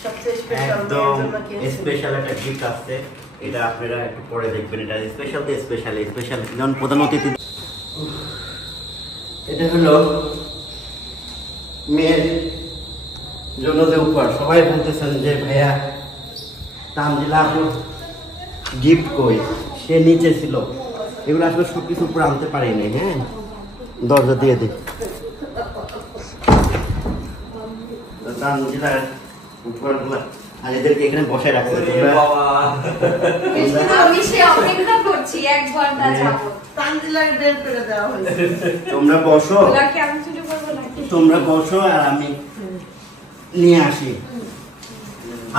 একদম স্পেশাল একটা গিফট আছে, এটা আপনারা একটু পরে দেখবেন। এটা স্পেশাল তো স্পেশাল যেমন প্রধান অতিথি। এটা হলো মেয়ের জন্য যে উপহার। সবাই বলতেছেন যে ভাইয়া তানজিলা আপুর গিফট কই, সে নিচে ছিল। এগুলো আসলে সবকিছু উপরে আনতে পারিনি। হ্যাঁ, দরজা দিয়ে দিই। তানজিলার উপহারগুলো আর এদেরকে এখানে বসায় রাখতে হবে। তোমরা বসো, তোমরা বসো আর আমি নিয়ে আসি।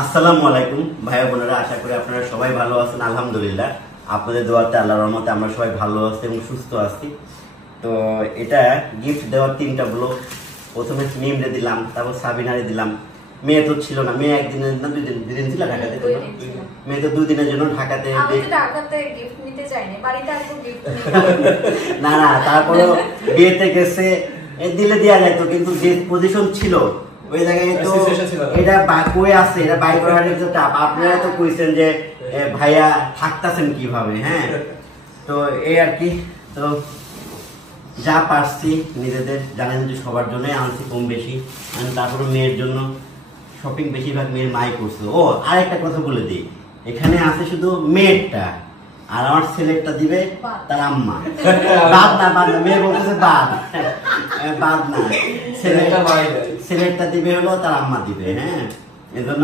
আসসালামু আলাইকুম ভাইয়া বোনেরা, আশা করি আপনারা সবাই ভালো আছেন। আলহামদুলিল্লাহ, আপনাদের দোয়াতে আল্লাহর রহমতে আমরা সবাই ভালো আছি এবং সুস্থ আছি। তো এটা গিফট দেওয়ার 3টা ব্লক। প্রথমে মিমরে দিলাম, তারপর সাবিনারে দিলাম। মেয়ে তো ছিল না, মেয়ে একদিনের না দুদিন ছিল ঢাকাতে। মেয়ে তো 2 দিনের জন্য ঢাকাতে। না না, তারপরে বিয়েতে গেছে, দিলে দেওয়া যাইতো, কিন্তু যে পজিশন ছিল ওই জায়গায় তো এটা কই আছে, এটা বাই করার একটু চাপ। আপনারা তো কইছেন যে ভাইয়া থাকতেছেন কিভাবে। হ্যাঁ, তো এই আর কি। তো যা পারছি নিজেদের, জানেন যে সবার জন্য আনছি কম বেশি। তারপরে মেয়ের জন্য শপিং বেশিরভাগ মেয়ের মাই করছে। ও আর একটা কথা বলে দিই, এখানে আছে শুধু মেয়েরটা, আর আমার ছেলেরটা দিবে তার আম্মা। বাদ না, মেয়ে বলতেছে বাদ না, ছেলেরটা দিবে হলো তার আম্মা দিবে। হ্যাঁ, এই জন্য,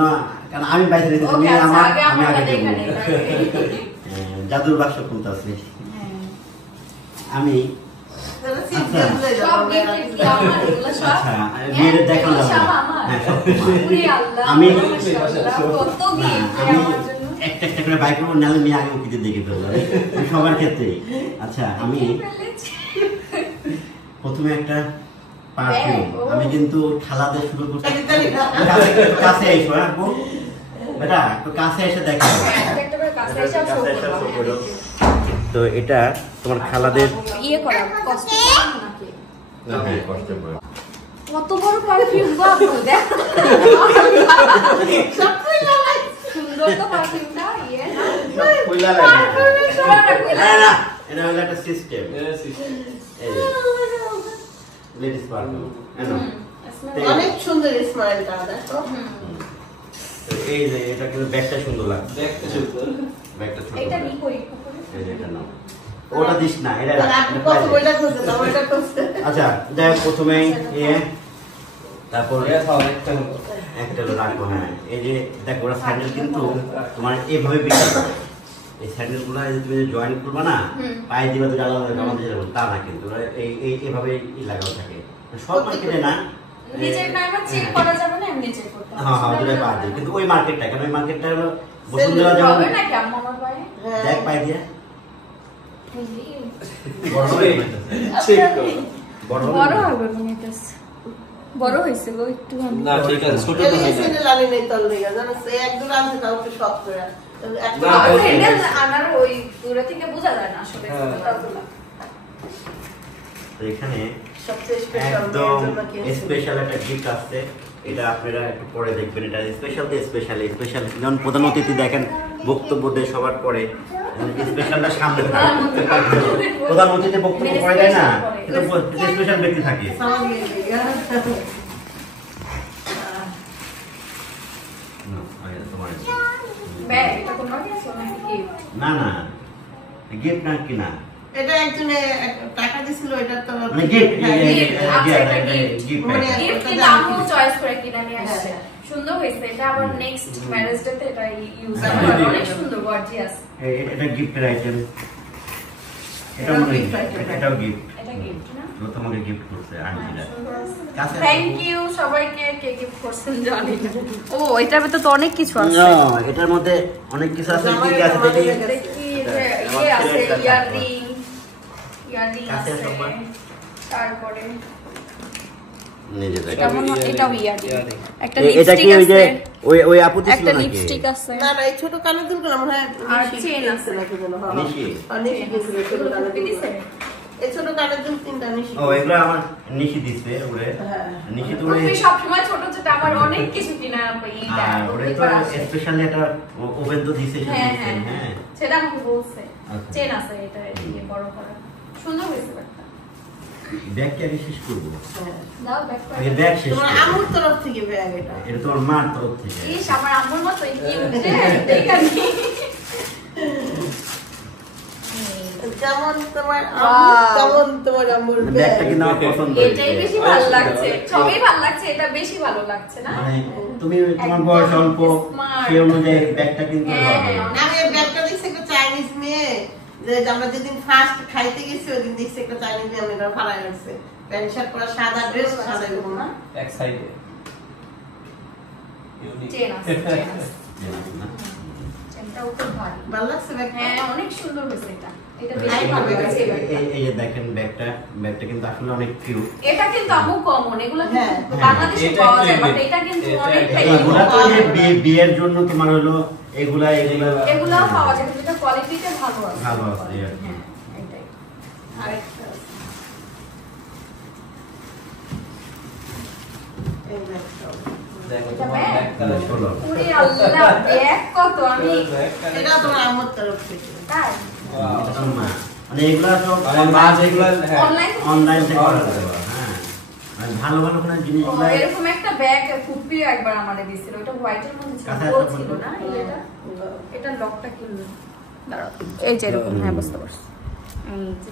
কারণ আমি বাইরে দিতেছি, মেয়ে আমার, আমি আগে দেবো। জাদুর বাক্স খুলতেছি আমি। মেয়েদের দেখানো যাবে না। আমি একটা একটা করে বাইক করবো, নাহলে মেয়ে আগে উকিতে দেখে ফেলবো সবার ক্ষেত্রে। আচ্ছা, আমি প্রথমে একটা পারফিউম, আমি কিন্তু ঠালাতে শুরু করছি। কাছে এসো, হ্যাঁ বেটা, একটু কাছে এসে দেখা। তো এটা তোমার খালাদের ইয়ে করা কষ্ট নাকি? হ্যাঁ, কষ্ট করে। কত বড় পারফিউম গো, দেখ সব কইলা ভাই, সুন্দর তো পারফিউমটা। ইয়ে সব কইলা লাগে না না, এটা হলো একটা সিস্টেম। এই লেডিস পারফিউম অনেক সুন্দর স্মেলটা, দেখো। তো এই যে এটা কিন্তু ব্যাগটা সুন্দর লাগে, দেখতে সুন্দর, ব্যাগটা সুন্দর। এটা নি কই এটা নাও, ওটা দিস না, এটা কত বইটা করতে দাও, ওটা করতে। আচ্ছা, যাই প্রথমেই তারপর একটা রাখবো। হ্যাঁ, এই যে দেখো, ওরা স্যান্ডেল কিন্তু তোমার এইভাবে বিক্রি করে। এই স্যান্ডেল গুলো তুমি জয়েন করবে না, পায়ে দিবা, দুটো আলাদা আমাদের যেরকম তা না, কিন্তু ওরা এইভাবে লাগানো থাকে। সব মার্কেটে না, কিন্তু ওই মার্কেটটা, কেন ওই মার্কেটটা হলো বসুন্ধরা যাওয়া দেখ পাই দিয়া বড় হইছে গো একটু। না ঠিক আছে, ছোট তো হইছে না, লালি নাই তল দিগা জানো, একদম আনতে তাও একটু শর্ট করে না, এটা আনার ওই দূরে থেকে বোঝা যায় না আসলে কতগুলো। তো এখানে একদম স্পেশাল একটা গিফট আছে, এটা আপনারা একটু পরে দেখবেন। এটা স্পেশাল তো স্পেশাল যেমন প্রধান অতিথি দেখেন বক্তব্য দেয় সবার পরে, স্পেশালটা সামনে থাকে। প্রধান অতিথি বক্তব্য করে দেয় না, কিন্তু স্পেশাল ব্যক্তি থাকে। না না, গিফট না কিনা, এটা একজনে টাকা দিছিল, এটা তো মানে গিফট আমু চয়েস করে কিনা নিয়ে আসছে। সুন্দর হইছে এটা, আবার নেক্সট ম্যারেজ ডেতে এটা ইউজ করব। অনেক সুন্দর, গর্জিয়াস। এটা গিফটের আইটেম, এটা মানে এটাও গিফট, এটা গিফট না, ও তোমাকে গিফট করছে আন্টিরা। থ্যাংক ইউ সবাইকে, কে গিফট করছেন জানি না। ও এটার ভিতরে তো অনেক কিছু আছে। না, এটার মধ্যে অনেক কিছু আছে। কি কি আছে দেখি? যে ইয়ে আছে, ইয়াররিং আছে, তারপরে নিজে দেখো, এটাও ইয়াররিং, একটা লিপস্টিক আছে, ওই আপু দিছিল নাকি? একটা লিপস্টিক আছে, না না, এই ছোট কানের দুলগুলো মনে হয় আর চেন আছে নাকি যেন। নিশি অনেক কিছু ছোট কানের দুল দিছে। এই ছোট কানের দুল 3টা নিশি। ও এগুলো আমার নিশি দিছে ওরে। হ্যাঁ নিশি তো তুমি সব সময় ছোট ছোট আমার অনেক কিছু কিনা এইটা ওরে তো স্পেশালি একটা ওভেন তো দিছে হ্যাঁ হ্যাঁ হ্যাঁ সেটা আমাকে বলছে আচ্ছা। চেন আছে এটা এদিকে বড় করা সুন্দর হয়েছে ব্যাগটা ব্যাগ কি আগে শেষ করবো? দাও ব্যাগ আগে ব্যাগ শেষ তোমার করবো। আম্মুর তরফ থেকে ব্যাগ এটা। এটা তোমার মার তরফ থেকে। ইস আমার আম্মুর মতো কিউট রে দেখানি যেমন তোমার Wow. তেমন তোমার আম্মুর ব্যাগটা কিন্তু আমার পছন্দ এটাই বেশি ভালো লাগছে সবই ভালো লাগছে এটা বেশি ভালো লাগছে না মানে তুমি তোমার বয়স অল্প Smart. সেই অনুযায়ী ব্যাগটা কিন্তু হ্যাঁ, ভালো। হ্যাঁ, আমি এই ব্যাগটা দেখছি একটা চাইনিজ মেয়ে, যে আমরা যেদিন ফার্স্ট খাইতে গেছি ওদিন দেখছি একটা চাইনিজ মেয়ে আমরা ফালাই রাখছে, প্যান্ট শার্ট পরা, সাদা ড্রেস, সাদা এরকম না এক সাইডে চেন আছে চেন আছে চেনটাও খুব ভালো ভালো লাগছে ব্যাগটা। হ্যাঁ অনেক সুন্দর হয়েছে এটা এটা বেশি ভালো লাগছে এই ব্যাগটা। এই যে দেখেন ব্যাগটা কিন্তু আসলে অনেক কিউট। এটা কিন্তু আমু কমন এগুলো হ্যাঁ, কিন্তু বাংলাদেশে এটা পাওয়া যায় একটু বাট এটা কিন্তু এটা অনেকটাই এগুলা তো unique। যে বিয়ের জন্য তোমার হলো এগুলা এগুলাও পাওয়া যায় কিন্তু এটা কোয়ালিটিটা ভালো আছে ভালো আছে, আর কি। হ্যাঁ এটাই আরেকটা আছে। এই ব্যাগটাও। দেখো এটা তোমার ব্যাগ? ব্যাগ কালার হলো। ওরে আল্লাহ ব্যাগ কত আমি এটা তোমার আম্মুর তরফ থেকে। তাই এটা তো মা। মানে এগুলা সব মানে মা যেগুলো হ্যাঁ অনলাইন অনলাইন থেকে অর্ডার দেওয়া, হ্যাঁ। মানে ভালো ভালো কোনো জিনিসগুলো এরকম একটা ব্যাগ ফুপি একবার আমারে দিছিল ওটা হোয়াইটের মধ্যে ছিল কাঁথা গোল একটা ছিল বলতো? না এটা এটা লকটা কি দাঁড়াও এই যে এরকম হ্যাঁ বুঝতে পারছি এই যে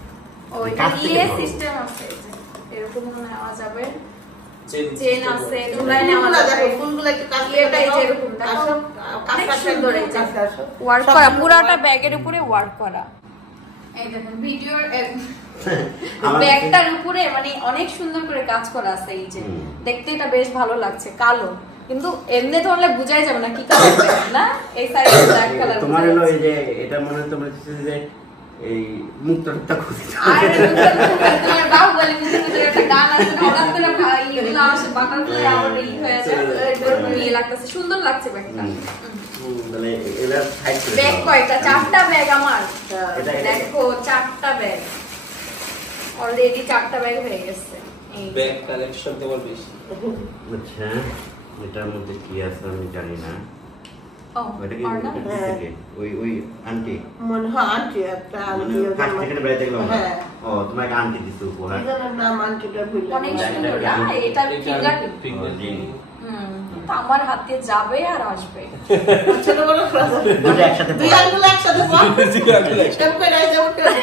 ও এটা কাছ থেকে ইয়ে ধরো। সিস্টেম আছে এই যে এরকম নেওয়া যাবে চেন চেন আছে ঝুলাই নেওয়া ফুলগুলো যাবে দেখো, ফুলগুলো একটু কাছে এটা এই যে এরকম দেখো আসো, অনেক কাছে সুন্দর এই যে কাছে আসো। ওয়ার্ক সব করা ফুল পুরাটা ব্যাগের উপরে ওয়ার্ক করা এই দেখুন ভিডিওর আমার- ব্যাগটার উপরে মানে অনেক সুন্দর করে কাজ করা আছে এই যে হুম। দেখতে এটা বেশ ভালো লাগছে কালো কিন্তু এমনি ধরলে বোঝাই যাবে না কি কালার না এই সাইডে ব্ল্যাক কালার তোমার হলো এই যে এটা মনে হয় তোমার হচ্ছে যে এই মুক্তটা খুঁজে আরে তোমার বাবু বলে মুখে একটা গান আছে না ওরা তো ভাই এগুলো আসে বাটারফ্লাই আমার এই হয়ে যায় ইয়ে লাগতেছে সুন্দর লাগছে ব্যাগটা তাহলে এলা সাইড করে ব্যাগ দাও। কয়টা চারটা ব্যাগ আমার এটা- দেখো চারটা ব্যাগ অলরেডি চারটা ব্যাগ হয়ে গেছে এই যে। ব্যাগ কালেকশন তোমার বেশি আচ্ছা এটার মধ্যে কি আছে আমি জানি না। ও ওটা কি ornament? ওটা থেকে ওই আন্টি মনে হয় আন্টি একটা মানে আন্টি ফার্স্ট থেকে বেড়াতে গেলাম হ্যাঁ। ও তোমাকে আন্টি দিতে উপহার। কি জানার নাম আন্টিটা ভুলে অনেক গেলাম। সুন্দর না এটা ফিঙ্গারপ্রিন্ট তো আমার হাতে যাবে আর আসবে ছোট বড় ক্লাস দুটো একসাথে দুই পড়া। আঙ্গুল একসাথে পড় এরকম করে রাইজ আউট করে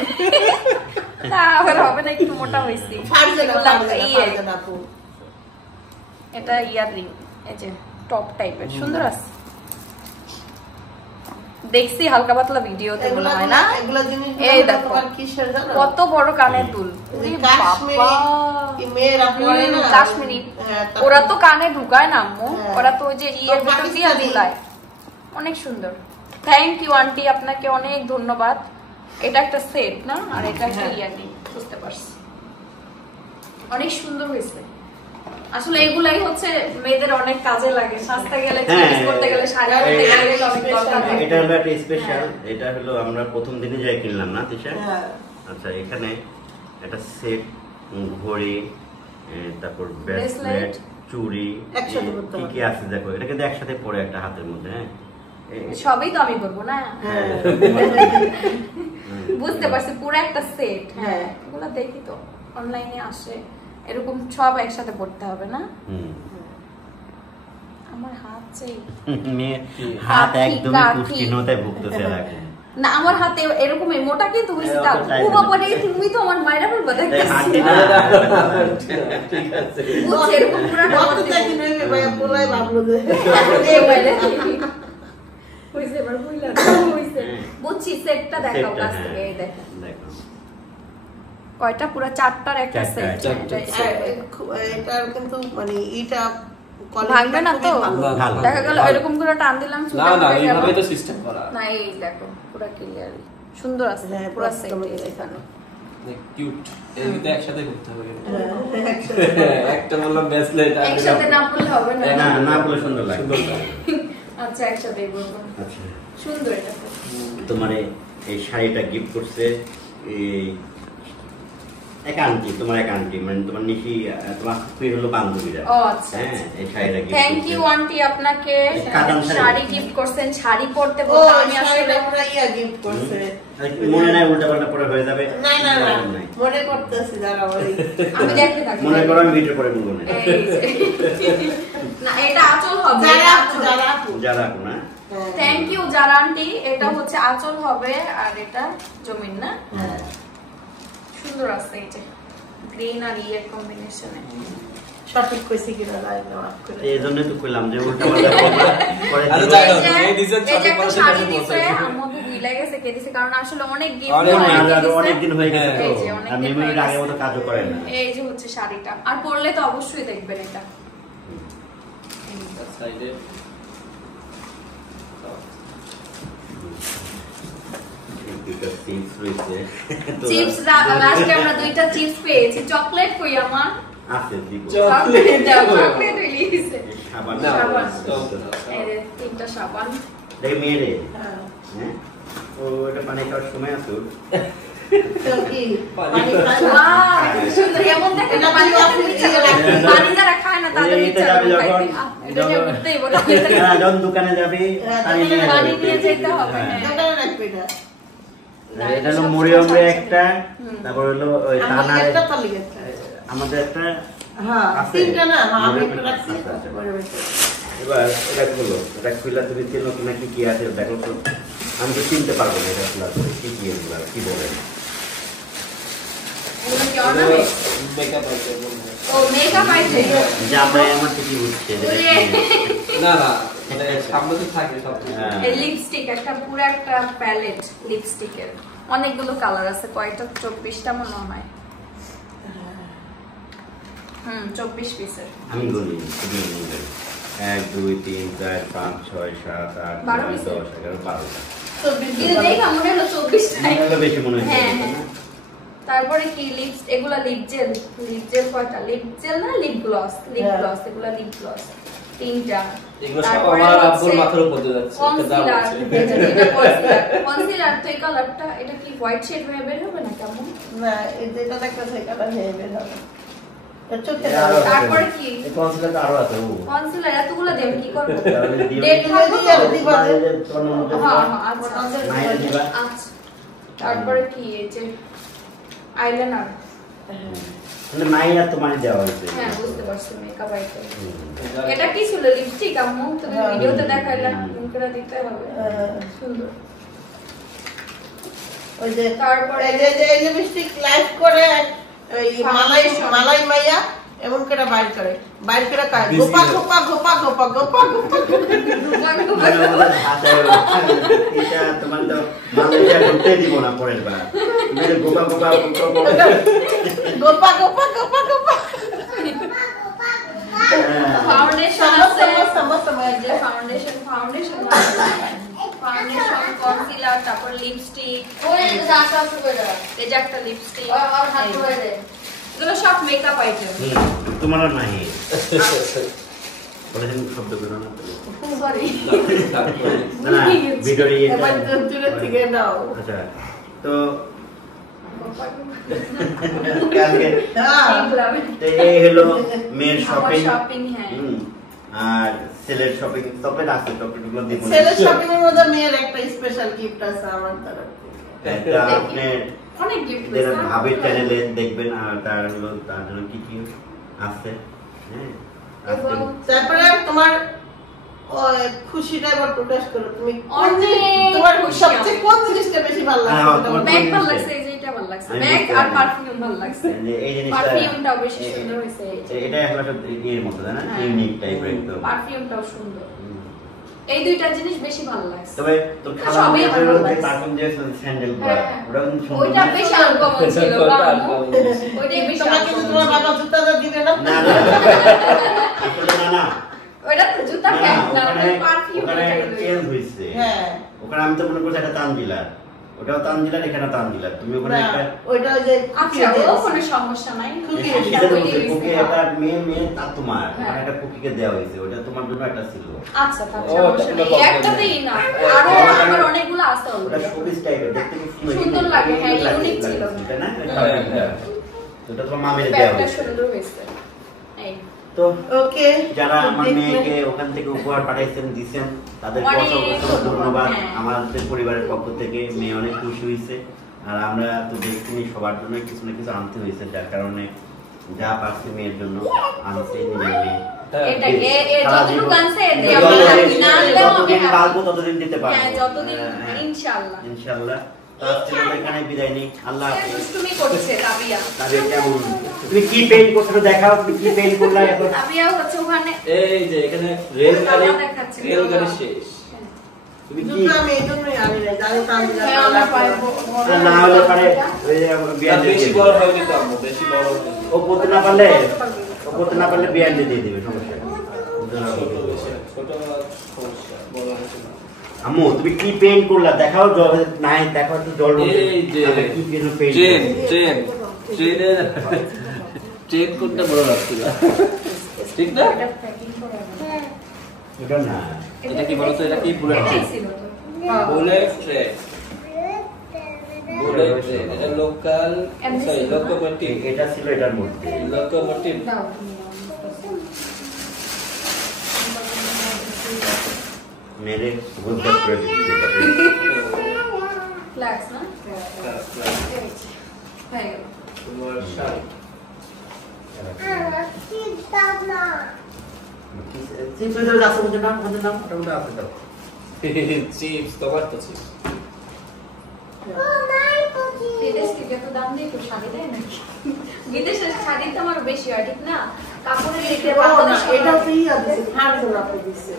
না আবার হবে না একটু মোটা হইছি ইয়ে, এটা ইয়াররিং এই যে টপ টাইপের সুন্দর আছে দেখছি হালকা পাতলা ভিডিওতে মনে হয় না এগুলা জিনিস এই দেখো। তোমার কিসের জানো কত বড় কানের দুল এই ওরে কাশ্মীরি বাবা। কি মেয়েরা পরে না কাশ্মীরি হ্যাঁ, তারপর- ওরা তো কানে ঢুকায় না আম্মু হ্যাঁ। ওরা তো ওই যে ইয়ের তো ভিতর দিয়ে পাকিস্তানি। ঝুলায় অনেক সুন্দর থ্যাংক ইউ আন্টি আপনাকে অনেক ধন্যবাদ এটা একটা সেট না আর এটা একটা হ্যাঁ। ইয়াররিং বুঝতে পারছি অনেক সুন্দর হয়েছে আসলে এগুলাই হচ্ছে মেয়েদের অনেক কাজে লাগে সাজতে গেলে হ্যাঁ, চেঞ্জ করতে গেলে শাড়ি পরতে গেলে এগুলো অনেক দরকার হয়। এটা হলো একটা স্পেশাল এটা হলো আমরা প্রথম দিনে যাই কিনলাম না তিশা। হ্যাঁ। আচ্ছা এখানে একটা সেট ঘড়ি তারপর ব্রেসলেট Bracelet, চুড়ি একসাথে পরতে কি হবে। কি আছে দেখো এটা কিন্তু একসাথে পরে একটা হাতের মধ্যে হ্যাঁ সবই তো আমি বলবো না হ্যাঁ। বুঝতে পারছি পুরো একটা সেট হ্যাঁ এগুলো দেখি তো অনলাইনে আসে এরকম সব একসাথে পড়তে হবে না হুম। আমার হাত চাই মেয়ের হাত কাঠি, একদমই কাঠি। পুষ্টিহীনতায় ভুগতেছে এখন না আমার হাতে এরকম মোটা কিন্তু হইছে তা অত টাইম ও বাবা রে তুমি তো আমার মায়েরা বলবা এই হাতটি দেখতেছি না, ঠিক আছে বুঝছি এরকম পুরো কতটা কি নইবে ভাইয়া পোলাই ভাবলো যে হইছে এবার হইলা হইছে বুঝছি সেটটা দেখাও সেটটা, কাছ হ্যাঁ। থেকে এই দেখো দেখো। কয়টা পুরো চারটার একটা চারটা, সেট চারটা। এটার কিন্তু মানে এটা ভাঙবে না তো? ভালো। দেখা গেল এরকম করে টান দিলাম না সুতা না উঠে গেল। এইভাবে তো সিস্টেম করা না এই দেখো পুরো ক্লিয়ার সুন্দর আছে হ্যাঁ, পুরো পুরো সেট তোমাকে এখানে কিউট এর ভিতরে একসাথে করতে হবে একসাথে। একটা বললাম ব্রেসলেট আর একসাথে না পড়লে হবে না না না বলে সুন্দর লাগে সুন্দর লাগে। আচ্ছা একসাথেই বলবো আচ্ছা সুন্দর এটা তো। তোমার এই শাড়িটা গিফট করছে এই এক আন্টি, তোমার এক আন্টি, মানে তোমার নিশি, তোমার খুবই হলো বান্ধবীরা। ও আচ্ছা। হ্যাঁ, এই শাড়িটা gift থ্যাংক করছে। ইউ আন্টি, আপনাকে কাতান শাড়ি। শাড়ি গিফট করছেন। শাড়ি পরতে ও বলতে আমি আসলে শাড়িটা পুরো গিফট করছে। মনে নাই উল্টা পাল্টা পরে হয়ে যাবে। না না না মনে করতেছি দাঁড়াও আমি দেখতে থাকি। মনে করো আমি ভিডিও করে বলবো না। এই যে। না এটা আঁচল হবে। যারা না। থ্যাংক ইউ যারা আন্টি, এটা হচ্ছে আঁচল হবে আর এটা জমিন না। সুন্দর আছে এই যে গ্রিন আর ইয়ের কম্বিনেশনে। সঠিক কইছি কিনা জানি না, মাফ করে এই জন্য তো কইলাম যে উল্টা পাল্টা করে আরে দিও। যাই হোক, এই যে- এই দিছে এই যে সঠিক একটা বলছে, শাড়ি সঠিক দিছে, বলছে। আমার তো ভুলে গেছে কে দিছে, কারণ আসলে অনেক গিফট অনেক অনেক দিন হয়ে গেছে তো। এই যে অনেক আর দিন মেমোরির হয়ে আগের গেছে। মতো কাজও করে না। এই যে হচ্ছে শাড়িটা, আর পরলে তো অবশ্যই দেখবেন এটা। সাইডে দুটো চিপস রয়েছে। তো চিপস লাস্টে আমরা দুইটা চিপস পেয়েছি। চকলেট কই আমার? আছে দিব। চকলেট রিলিজে। খাবার না, সাবান। সাবান। এই যে তিনটা সাবান। দেখে মেয়েরে। হ্যাঁ হ্যাঁ? ও এটা পানি খাওয়ার সময় আছে ওর। তো কি পানি পানি খায় না? ওয়াও, কি সুন্দর। এমন দেখে না পানি খাওয়ার ইচ্ছা করে। পানি যারা খায় না তাদের এটা ইচ্ছা যাবে করে যখন- খাইতে। এটা নিয়ে ঘুরতেই বলে। হ্যাঁ, যখন দোকানে যাবি পানি নিয়ে পানি যাবি। নিয়ে যেতে হবে, হ্যাঁ। হ্যাঁ। দোকানে রাখবে না এটা হলো মরিয়মরে একটা, তারপর হলো ওই আমি তানার একটা তো লিখেছি আমাদের একটা হ্যাঁ আছে। তিনটা না হ্যাঁ আমি মরিয়মের একটা রাখছি আচ্ছা, আচ্ছা। পরে বেশি এবার এটা খুলো, এটা খুলে তুমি চিনো কিনা কি কি আছে দেখো তো। আমি তো চিনতে পারবো না এটা খোলা করে কি কি এগুলো কি বলে। এগুলো কি ornament? মেকআপ আছে বলবো। ও মেকআপ আইটেম। যা ভাই আমার ঠিকই বুঝছে যে ওরে। না না, মানে সামনে তো থাকে সব কিছু। হ্যাঁ। এই লিপস্টিক একটা পুরো একটা প্যালেট লিপস্টিকের অনেকগুলো কালার আছে, কয়টা 24টা মনে হয়। 24 পিসের। আমি গুনি তুমি গুনবে 1 2 3 4 5 6 7 8 12 9 পিসের? 10 11 12টা। তো বিদ্যুৎ এটা দেখে মনে হলো 24টাই। এগুলো বেশি মনে হচ্ছে। হ্যাঁ, হ্যাঁ। তারপরে কি লিপস, এগুলা লিপ জেল। লিপ জেল কয়টা? লিপ জেল না লিপ গ্লস? লিপ হ্যাঁ। গ্লস, এগুলা লিপ গ্লস। 3টা। এগুলো সব তারপরে আমার হচ্ছে আব্বুর মাথার উপর দিয়ে যাচ্ছে। একটা দাম কনসিলার, আছে। এটা কনসিলার। কনসিলার তো এই কালারটা, এটা কি হোয়াইট শেড হয়ে বের হবে না কেমন? না এই যেটা দেখতেছে কালার হয়ে বের হবে তো চোখে এ আরো আছে। তারপরে কি? এই কনসিলার আরো আছে ও। কনসিলার এতগুলো দেব কি করব? তাহলে দিও। ডেট থাকবে তো? দিবা। হ্যাঁ, আচ্ছা। মাইনে দিবা। আচ্ছা। তারপরে কি এই যে আইলাইনার। মানে মাইয়া তো মানে দেওয়া হয়েছে। হ্যাঁ, বুঝতে পারছি মেকআপ আইটেম। হুম। এটা কি ছিল? লিপস্টিক আম্মু তুমি হ্যাঁ। ভিডিওতে দেখাইলা, মুখটা দিতে হবে। হ্যাঁ। সুন্দর। ওই যে তারপরে- এই যে লিপস্টিক লাইট করে ওই মালাই Foundation। মালাই মাইয়া এমন করে বাইর করে কায় গোপা গোপা গোপা গোপা গোপা গোপা মানে ওদের ভাষায় এটা তোমার তো বাংলাদেশে ঢুকতে দিব না পরের বার। মেরে গোপা গোপা গোপা গোপা। গোপা গোপা গোপা গোপা হ্যাঁ। ফাউন্ডেশন সমস্ত আছে। সমস্ত এই যে ফাউন্ডেশন কনসিলার, তারপর লিপস্টিক। এই যে একটা লিপস্টিক। এগুলো সব মেকআপ আইটেম। তোমার আর নাই। বলে তুমি শব্দ করো না। সরি। না, না, ভিডিওর ইয়ে। এবার দূরে থেকে নাও আচ্ছা, তো কালকে তো এই হলো মেয়ের শপিং। শপিং, হ্যাঁ। আর ছেলের শপিং চকলেট আছে, চকলেট গুলো দিব। ছেলের শপিং এর মধ্যে মেয়ের একটা স্পেশাল গিফট আছে আমার তরফ থেকে একটা আপনি অনেক গিফট যারা ভাবির চ্যানেলে দেখবেন, আর তার হলো তার জন্য কি কি আছে। হ্যাঁ, আজকে তারপরে তোমার ওই খুশিটা এবার প্রকাশ করো তুমি অনেক তোমার খুশি সবচেয়ে আমি। কোন জিনিসটা বেশি ভালো হ্যাঁ, লাগছে তোমার- ব্যাগ ভালো লাগছে, এই যে এটা ভালো লাগছে। আমি ব্যাগ বুঝতে আর পারি। পারফিউম ভালো লাগছে। এই জিনিসটা পারফিউমটাও বেশি সুন্দর হয়েছে। এটা এখন একটা এর মতো তাই না, হ্যাঁ। ইউনিক টাইপের একদম। পারফিউমটাও সুন্দর। এই দুইটা জিনিস বেশি ভালো লাগছে। তবে তোর খালা সবই ভালো যে লাগছে। পারফিউম যে স্যান্ডেল গুলো হ্যাঁ। ওটা কিন্তু সুন্দর। ওইটা বেশি আনকমন ছিল বাবু। ওইটাই বেশি তোমার কিন্তু তোমার বাবা জুতাটা দিবে না না না আসলে না না ওইটা তো জুতা না, প্যান্ট না, ওখানে পারফিউম। ওখানে একটা চেঞ্জ হয়েছে। হ্যাঁ ওখানে আমি তো মনে করছি এটা তানজিলার, ওটাও তানজিলার, এখানে তানজিলার। তুমি ওখানে না একটা ওইটা ওই যে আচ্ছা, ও কোনো সমস্যা নাই। খুবই সেটা তো ওইটাই বলছি, কুকি হয়েছে। একটা মেয়ে তার তোমার হ্যাঁ। ওখানে একটা কুকিকে দেওয়া হয়েছে, ওটা তোমার জন্য একটা ছিল। আচ্ছা, তাহলে ও, সমস্যা তাহলে নেই। problem একটাতেই নেই। না, আরো আমার অনেকগুলো আছে ওটা already। শোপিস টাইপের, দেখতে খুব সুন্দর লাগে, হ্যাঁ, unique unique ছিল। তাই না? হ্যাঁ, হ্যাঁ। এটা তোমার মামির দেওয়া ব্যাগটা হয়েছে। সুন্দর হয়েছে এই তো ওকে যারা আমার মেয়েকে ওখান থেকে উপহার পাঠাইছেন দিছেন তাদেরকে অনেক অসংখ্য ধন্যবাদ। হ্যাঁ। আমাদের পরিবারের পক্ষ থেকে মেয়ে অনেক খুশি হয়েছে। আর আমরা তো দেখছি সবার জন্য কিছু না কিছু আনতে হয়েছে, যার কারণে যা পারছি মেয়ের জন্য আনছি নিজের মেয়ে। এটা সারা যতটুকু জীবন- আনছে এতে আমি happy, না আনলেও আমি যতদিন happy। বাঁচবো ততদিন দিতে পারবো। হ্যাঁ, যতদিন হ্যাঁ, ইনশাআল্লাহ। ইনশাআল্লাহ। তো আজকে আমরা এখানে বিদায় নিই। আল্লাহ হাফেজ। দুষ্টুমি করছে রাবিয়া। তাদের কেমন তুমি কি পেইন্ট করছো দেখাও, তুমি কি পেইন্ট করলা এখন? রাবিয়া হচ্ছে ওখানে এই যে এখানে রেলগাড়ি দেখাচ্ছে। রেলগাড়ি শেষ। তুমি কি দুটো আমি এই জন্যই আনি নাই, জানি তো আমি হ্যাঁ, আমার পায়ে না হলে পারে ওই যে বিয়ার আর বেশি বড় হয়নি তো আম্মু, বেশি বড় হয়নি। ও করতে না পারলে বিয়ার দিয়ে দিবে, সমস্যা নেই। ছোট সমস্যা, বড় হচ্ছে না। আম্মু তুমি কি পেইন্ট করলা দেখাও, নাই দেখাও তো জল এই যে কি কিছু পেইন্ট ট্রেন কোনটা বড় লাগছিল, ঠিক না? এটা প্যাকিং করা আছে। এটা না এটা কি বলতো, এটা কি বুলেট ট্রেন? ছিল তো। Bullet train, bullet train. এটা লোকাল, সরি লোকোমোটিভ, এটা ছিল এটার মধ্যে। লোকোমোটিভ। দাও। মেরে বুঝতে করে দিচ্ছি ফ্ল্যাক্স না? হয়ে গেল। তোমার শাড়ি চিপস, তোমার তো চিপস। বিদেশ থেকে তো দাম দিয়ে তো শাড়ি দেয় নাকি? বিদেশের শাড়ি তো আমার বেশি হয়, ঠিক না? কাপড়ের দিক দিয়ে এটা ফ্রি আছে, ফার জন্য আপনি দিচ্ছে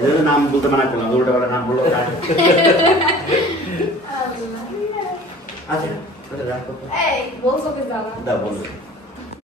এদের নাম বলতে মানা করলাম, উল্টা পাল্টা নাম বললো। আচ্ছা রাখো। এই বলছো কি জানা? দা বলবে